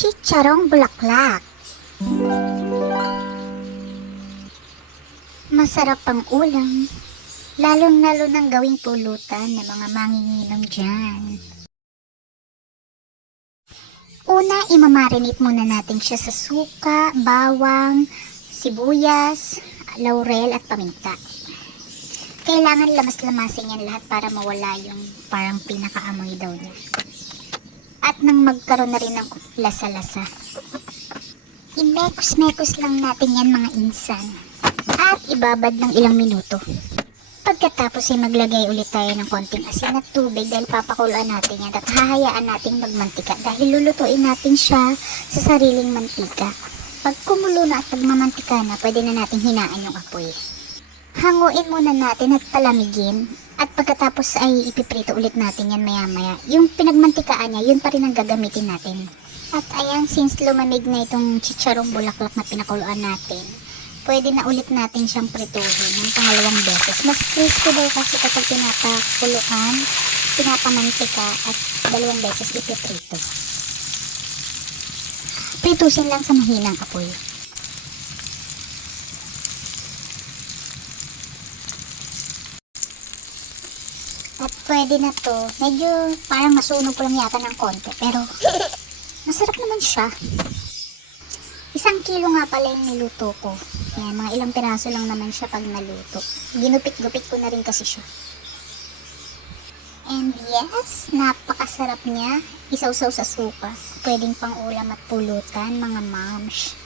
Chicharong bulaklak. Masarap ang ulam, lalong-lalo ng gawing pulutan ng mga manginginom dyan. Una, imamarinate muna natin siya sa suka, bawang, sibuyas, laurel at paminta. Kailangan lamas-lamasin yan lahat para mawala yung parang pinakaamoy daw niya. At nang magkaroon na rin ng lasa-lasa. Imekos-mekos lang natin yan mga insan. At ibabad ng ilang minuto. Pagkatapos ay maglagay ulit tayo ng konting asin at tubig dahil papakuluan natin yan at hahayaan natin magmantika dahil lulutuin natin siya sa sariling mantika. Pag kumulo na at pagmamantika na, pwede na natin hinaan yung apoy. Hanguin muna natin at palamigin at pagkatapos ay ipiprito ulit natin yan maya-maya. Yung pinagmantikaan niya, yun pa rin ang gagamitin natin. At ayan, since lumamig na itong chicharong bulaklak na pinakuluan natin, pwede na ulit natin siyang prituhin ng pangalawang beses. Mas crispy daw kasi kapag pinapakuluan, pinapamantika at dalawang beses ipiprito. Pritusin lang sa mahinang apoy. At pwede na to. Medyo parang masunog ko lang yata ng konti. Pero masarap naman siya. 1 kilo nga pala yung niluto ko. Yan, mga ilang piraso lang naman siya pag naluto. Ginupit-gupit ko na rin kasi siya. And yes, napakasarap niya. Isaw-saw sa suka. Pwedeng pang ulam at pulutan, mga moms.